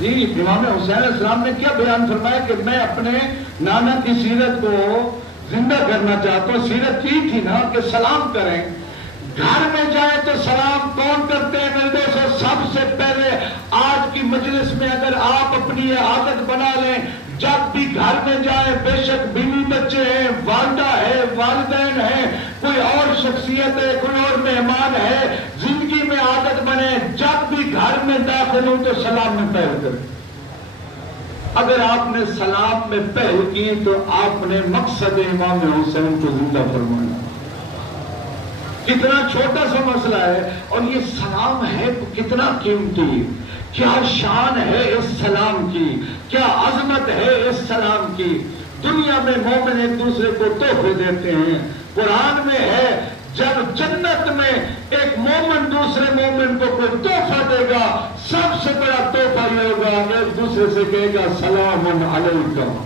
جی امام حسین علیہ السلام نے کیا بیان فرمایا کہ میں اپنے نانا کی سیرت کو زندہ کرنا چاہتا ہوں. سیرت کی تھی نا کہ سلام کریں. گھر میں جائیں تو سلام کون کرتے ہیں میرے دوستو؟ سب سے پہلے آج کی مجلس میں اگر آپ اپنی عادت بنا لیں، جب بھی گھر میں جائیں، بے شک بیوی بچے ہیں، والدہ ہے، والدین ہیں، کوئی اور شخصیت ہے، کوئی اور مہمان ہے، زندگی میں عادت بنے جب بھی گھر میں داخل ہوں تو سلام میں پہل کریں. اگر آپ نے سلام میں پہل کی تو آپ نے مقصد امام حسین کو زندہ فرمایا. کتنا چھوٹا سا مسئلہ ہے اور یہ سلام ہے کتنا قیمتی. کیا شان ہے اس سلام کی، کیا عظمت ہے اس سلام کی. دنیا میں مومن ایک دوسرے کو تحفے دیتے ہیں. قرآن میں ہے جب جنت میں ایک مومن دوسرے مومن کو کوئی تحفہ دے گا، سب سے بڑا تحفہ یہ ہوگا ایک دوسرے سے کہے گا سلام علیکم.